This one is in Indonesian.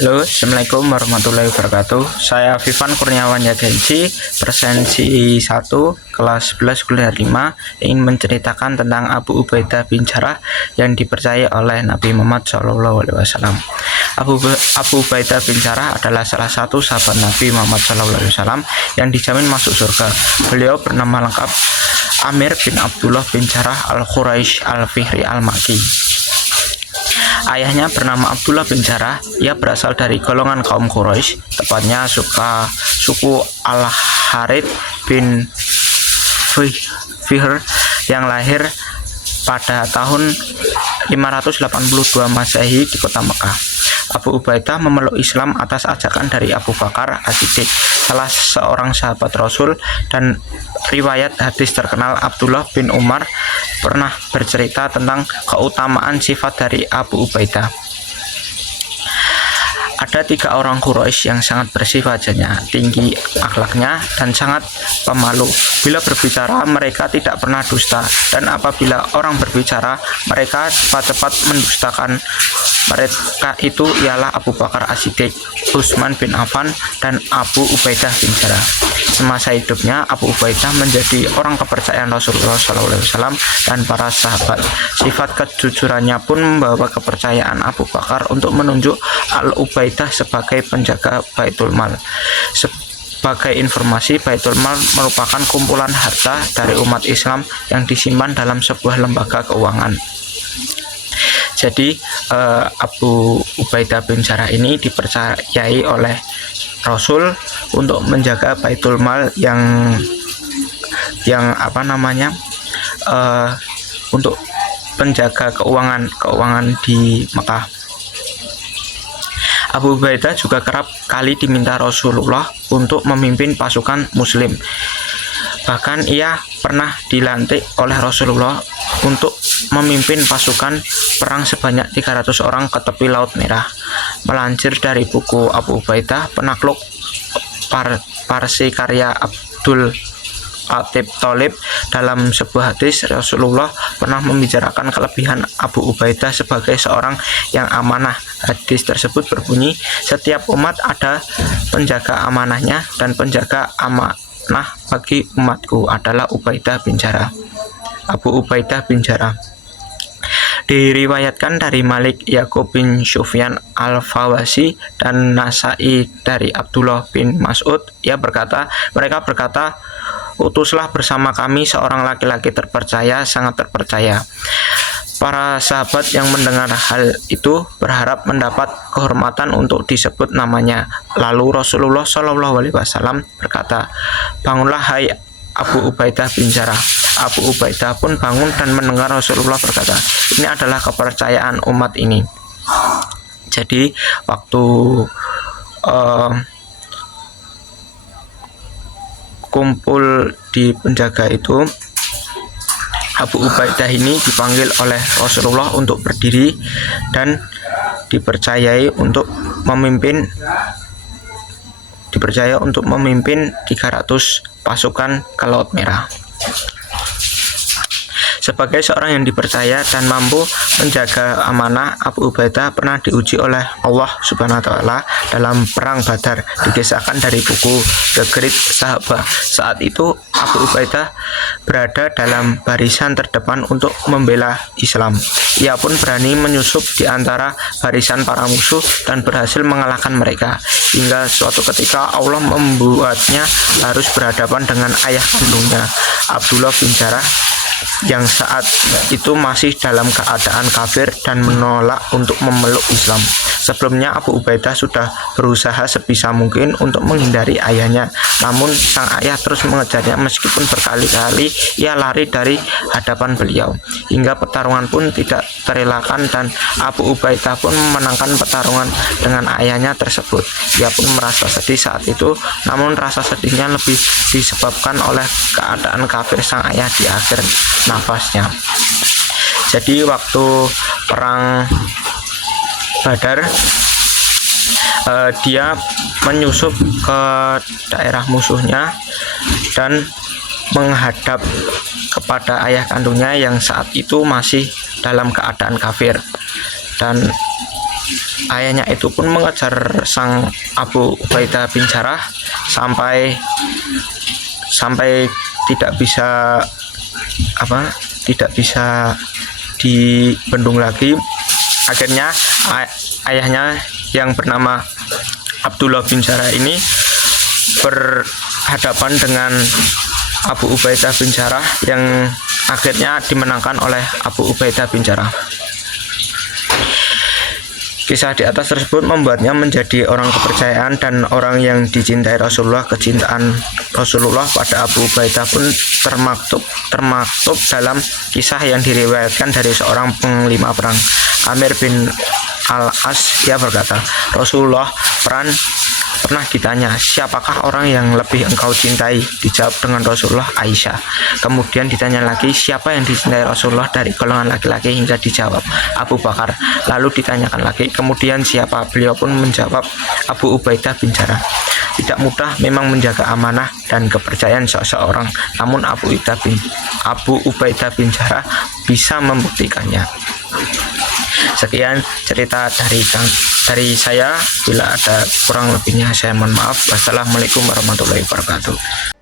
Halo, Assalamualaikum warahmatullahi wabarakatuh. Saya Vivan Kurniawan Yagensi, presensi 1, kelas 11 kuliah 5, ingin menceritakan tentang Abu Ubaidah bin Jarrah yang dipercaya oleh Nabi Muhammad SAW. Abu Ubaidah bin Jarrah adalah salah satu sahabat Nabi Muhammad SAW yang dijamin masuk surga. Beliau bernama lengkap Amir bin Abdullah bin Jarrah al-Quraisy al-Fihri al-Makki. Ayahnya bernama Abdullah bin Jarrah. Ia berasal dari golongan kaum Quraisy, tepatnya suku Al-Harith bin Fihr yang lahir pada tahun 582 Masehi di kota Mekah. Abu Ubaidah memeluk Islam atas ajakan dari Abu Bakar As-Siddiq, salah seorang sahabat Rasul, dan riwayat hadis terkenal Abdullah bin Umar pernah bercerita tentang keutamaan sifat dari Abu Ubaidah. Ada 3 orang Quraisy yang sangat bersih wajahnya, tinggi akhlaknya, dan sangat pemalu. Bila berbicara, mereka tidak pernah dusta, dan apabila orang berbicara, mereka cepat-cepat mendustakan. Mereka itu ialah Abu Bakar As-Siddiq, Utsman bin Affan, dan Abu Ubaidah bin Jarrah. Semasa hidupnya, Abu Ubaidah menjadi orang kepercayaan Rasulullah SAW dan para sahabat. Sifat kejujurannya pun membawa kepercayaan Abu Bakar untuk menunjuk Al-Ubaidah sebagai penjaga Baitul Mal. Sebagai informasi, Baitul Mal merupakan kumpulan harta dari umat Islam yang disimpan dalam sebuah lembaga keuangan. Jadi Abu Ubaidah bin Jarrah ini dipercayai oleh Rasul untuk menjaga Baitul Mal yang untuk penjaga keuangan di Mekah. Abu Ubaidah juga kerap kali diminta Rasulullah untuk memimpin pasukan Muslim. Bahkan ia pernah dilantik oleh Rasulullah untuk memimpin pasukan perang sebanyak 300 orang ke tepi Laut Merah. Melansir dari buku Abu Ubaidah, penakluk Parsi karya Abdul Latif Tholib, dalam sebuah hadis Rasulullah pernah membicarakan kelebihan Abu Ubaidah sebagai seorang yang amanah. Hadis tersebut berbunyi, setiap umat ada penjaga amanahnya, dan penjaga amanah bagi umatku adalah Ubaidah bin Jarrah. Abu Ubaidah bin Jarrah diriwayatkan dari Malik Yaqub bin Sufyan al-Fawasi dan Nasai dari Abdullah bin Mas'ud. Mereka berkata, utuslah bersama kami seorang laki-laki terpercaya, sangat terpercaya. Para sahabat yang mendengar hal itu berharap mendapat kehormatan untuk disebut namanya. Lalu Rasulullah SAW berkata, bangunlah hai Abu Ubaidah bin Jarrah. Abu Ubaidah pun bangun dan mendengar Rasulullah berkata, ini adalah kepercayaan umat ini. Jadi waktu kumpul di penjaga itu, Abu Ubaidah ini dipanggil oleh Rasulullah untuk berdiri dan dipercaya untuk memimpin 300 pasukan ke Laut Merah. Sebagai seorang yang dipercaya dan mampu menjaga amanah, Abu Ubaidah pernah diuji oleh Allah Subhanahu wa Ta'ala dalam perang Badar. Dikisahkan dari buku The Great Sahaba. Saat itu Abu Ubaidah berada dalam barisan terdepan untuk membela Islam. Ia pun berani menyusup di antara barisan para musuh dan berhasil mengalahkan mereka. Hingga suatu ketika Allah membuatnya harus berhadapan dengan ayah kandungnya, Abdullah bin Jarrah, yang saat itu masih dalam keadaan kafir dan menolak untuk memeluk Islam. Sebelumnya Abu Ubaidah sudah berusaha sebisa mungkin untuk menghindari ayahnya, namun sang ayah terus mengejarnya meskipun berkali-kali ia lari dari hadapan beliau. Hingga pertarungan pun tidak terelakkan dan Abu Ubaidah pun memenangkan pertarungan dengan ayahnya tersebut. Ia pun merasa sedih saat itu, namun rasa sedihnya lebih disebabkan oleh keadaan kafir sang ayah di akhir nafasnya. Jadi waktu perang Badar, dia menyusup ke daerah musuhnya dan menghadap kepada ayah kandungnya yang saat itu masih dalam keadaan kafir, dan ayahnya itu pun mengejar sang Abu Ubaidah bin Jarrah sampai tidak bisa dibendung lagi. Akhirnya ayahnya yang bernama Abdullah bin Jarrah ini berhadapan dengan Abu Ubaidah bin Jarrah yang akhirnya dimenangkan oleh Abu Ubaidah bin Jarrah. Kisah di atas tersebut membuatnya menjadi orang kepercayaan dan orang yang dicintai Rasulullah. Kecintaan Rasulullah pada Abu Ubaidah pun termaktub dalam kisah yang diriwayatkan dari seorang panglima perang, Amir bin Al-As. Ia berkata, Rasulullah pernah ditanya, siapakah orang yang lebih engkau cintai? Dijawab dengan Rasulullah, Aisyah. Kemudian ditanya lagi, siapa yang dicintai Rasulullah dari golongan laki-laki? Hingga dijawab Abu Bakar. Lalu ditanyakan lagi, kemudian siapa? Beliau pun menjawab Abu Ubaidah bin Jarrah. Tidak mudah memang menjaga amanah dan kepercayaan seseorang, namun Abu Ubaidah bin Jarrah bisa membuktikannya. Sekian cerita dari saya. Bila ada kurang lebihnya saya mohon maaf. Wassalamualaikum warahmatullahi wabarakatuh.